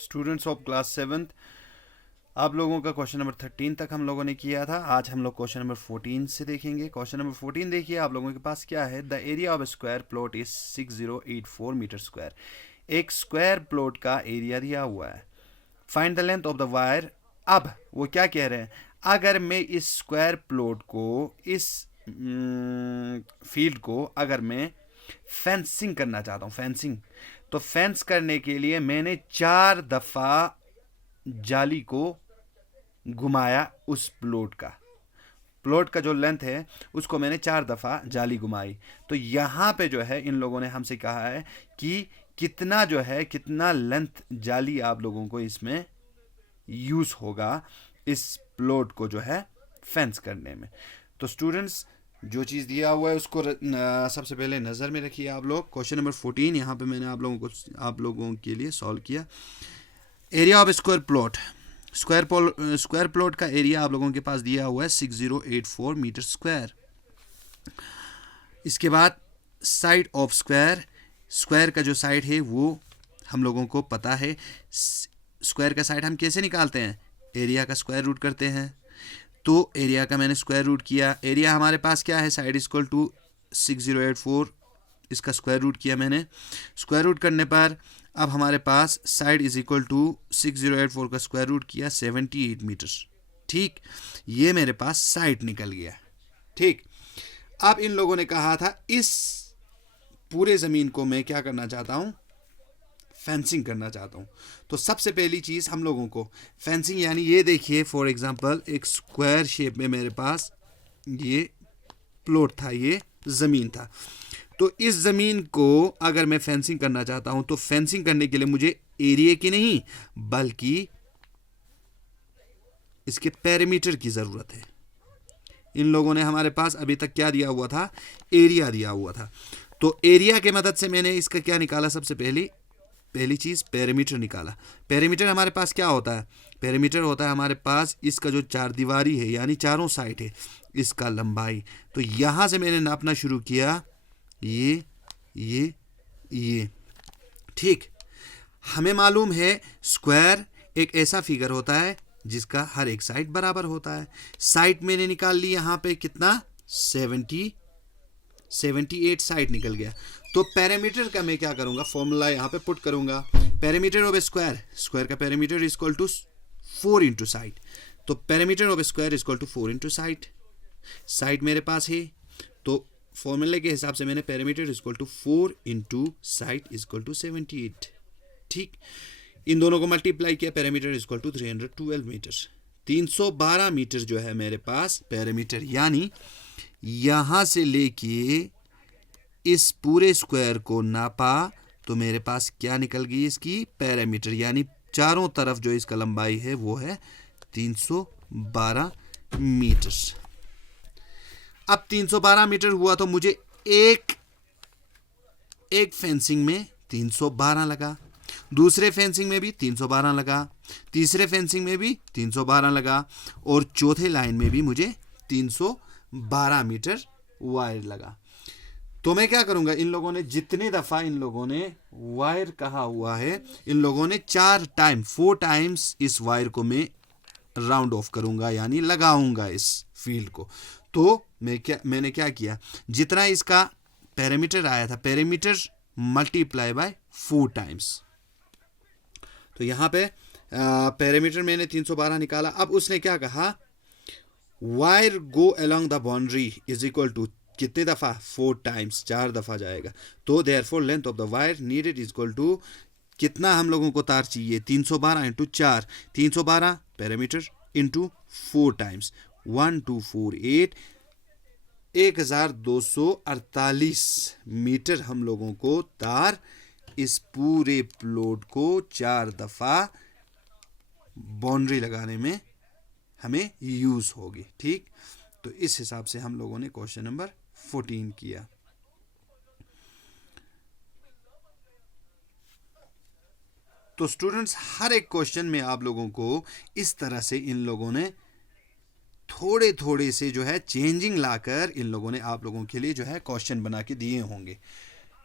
Students of class seventh, आप लोगों का क्वेश्चन नंबर 13 तक हम लोगों ने किया था। आज हम लोग क्वेश्चन नंबर 14 से देखेंगे। क्वेश्चन नंबर 14 देखिए, आप लोगों के पास क्या है। The area of square plot is 6084 metre square. एक स्क्वायर प्लॉट का एरिया दिया हुआ है। Find the length of the wire. अब वो क्या कह रहे हैं, अगर मैं इस स्क्वायर प्लॉट को, इस फील्ड को अगर मैं फेंसिंग करना चाहता हूँ, फेंसिंग, तो फेंस करने के लिए मैंने 4 दफ़ा जाली को घुमाया। उस प्लॉट का जो लेंथ है उसको मैंने 4 दफ़ा जाली घुमाई। तो यहाँ पे जो है इन लोगों ने हमसे कहा है कि कितना जो है, कितना लेंथ जाली आप लोगों को इसमें यूज़ होगा इस प्लॉट को जो है फेंस करने में। तो स्टूडेंट्स, जो चीज़ दिया हुआ है उसको सबसे पहले नज़र में रखिए आप लोग। क्वेश्चन नंबर 14 यहाँ पे मैंने आप लोगों के लिए सॉल्व किया। Area of square plot, square plot का एरिया आप लोगों के पास दिया हुआ है 6084 मीटर स्क्वायर। इसके बाद साइड ऑफ स्क्वायर, स्क्वायर का जो साइड है वो हम लोगों को पता है। स्क्वायर का साइड हम कैसे निकालते हैं, एरिया का स्क्वायर रूट करते हैं। तो एरिया का मैंने स्क्वायर रूट किया। एरिया हमारे पास क्या है, साइड इक्वल टू 6084, इसका स्क्वायर रूट किया मैंने। स्क्वायर रूट करने पर अब हमारे पास साइड इज इक्वल टू 6084 का स्क्वायर रूट किया 78 मीटर। ठीक, ये मेरे पास साइड निकल गया। ठीक, अब इन लोगों ने कहा था इस पूरे ज़मीन को मैं क्या करना चाहता हूँ, फेंसिंग करना चाहता हूँ। तो सबसे पहली चीज़ हम लोगों को फेंसिंग, यानी ये देखिए फॉर एग्जांपल एक स्क्वायर शेप में मेरे पास ये प्लॉट था, ये ज़मीन था। तो इस ज़मीन को अगर मैं फेंसिंग करना चाहता हूँ तो फेंसिंग करने के लिए मुझे एरिया की नहीं बल्कि इसके पेरीमीटर की ज़रूरत है। इन लोगों ने हमारे पास अभी तक क्या दिया हुआ था, एरिया दिया हुआ था। तो एरिया के मदद से मैंने इसका क्या निकाला, सबसे पहली चीज़ पेरीमीटर निकाला। पेरीमीटर हमारे पास क्या होता है, पेरीमीटर होता है हमारे पास इसका जो चार दीवारी है यानी चारों साइड है, इसका लंबाई। तो यहाँ से मैंने नापना शुरू किया, ये। ठीक, हमें मालूम है स्क्वायर एक ऐसा फिगर होता है जिसका हर एक साइड बराबर होता है। साइड मैंने निकाल ली यहाँ पे कितना, 78 साइड निकल गया। तो पेरीमीटर का मैं क्या करूँगा, फॉर्मूला यहाँ पे पुट करूँगा। पेरीमीटर ऑफ स्क्वायर का perimeter is equal to 4 into side. तो perimeter of square is equal to 4 into side. Side मेरे पास है तो फॉर्मूले के हिसाब से मैंने perimeter is equal to 4 into side is equal to 78। ठीक, इन दोनों को मल्टीप्लाई किया, perimeter is equal to 312 meter. 312 meter जो है मेरे पास पेरीमीटर, यानी यहाँ से लेके इस पूरे स्क्वायर को नापा तो मेरे पास क्या निकल गई, इसकी पेरीमीटर, यानी चारों तरफ जो इसका लंबाई है वो है 312 मीटर। अब 312 मीटर हुआ तो मुझे एक फेंसिंग में 312 लगा, दूसरे फेंसिंग में भी 312 लगा, तीसरे फेंसिंग में भी 312 लगा और चौथे लाइन में भी मुझे 312 मीटर वायर लगा। तो मैं क्या करूंगा, इन लोगों ने जितने दफ़ा इन लोगों ने वायर कहा हुआ है, इन लोगों ने 4 टाइम्स इस वायर को मैं राउंड ऑफ करूंगा, यानी लगाऊंगा इस फील्ड को। तो मैंने क्या किया, जितना इसका पेरीमीटर आया था, पेरीमीटर मल्टीप्लाई बाय 4 टाइम्स। तो यहाँ पे पेरीमीटर मैंने 312 निकाला। अब उसने क्या कहा, wire go along the boundary is equal to कितने दफ़ा, 4 टाइम्स, 4 दफ़ा जाएगा। तो therefore length of the wire needed is equal to कितना हम लोगों को तार चाहिए, 312 into 4, 312 perimeter into 4 times, 1248, 1248 metre हम लोगों को तार इस पूरे प्लॉट को 4 दफ़ा बाउंड्री लगाने में हमें यूज़ होगी। ठीक, तो इस हिसाब से हम लोगों ने क्वेश्चन नंबर 14 किया। तो स्टूडेंट्स, हर एक क्वेश्चन में आप लोगों को इस तरह से इन लोगों ने थोड़े थोड़े से जो है चेंजिंग लाकर इन लोगों ने आप लोगों के लिए जो है क्वेश्चन बना के दिए होंगे।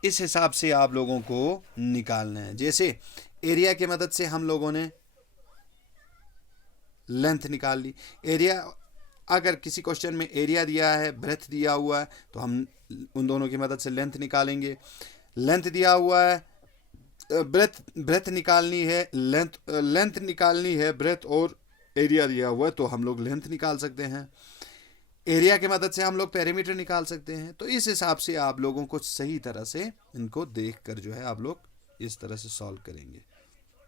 इस हिसाब से आप लोगों को निकालना है। जैसे एरिया की मदद से हम लोगों ने लेंथ निकाल ली। एरिया, अगर किसी क्वेश्चन में एरिया दिया है, ब्रेथ दिया हुआ है, तो हम उन दोनों की मदद से लेंथ निकालेंगे। लेंथ दिया हुआ है, ब्रेथ निकालनी है, लेंथ निकालनी है, ब्रेथ और एरिया दिया हुआ है, तो हम लोग लेंथ निकाल सकते हैं। एरिया की मदद से हम लोग पेरीमीटर निकाल सकते हैं। तो इस हिसाब से आप लोगों को सही तरह से इनको देख कर जो है आप लोग इस तरह से सॉल्व करेंगे।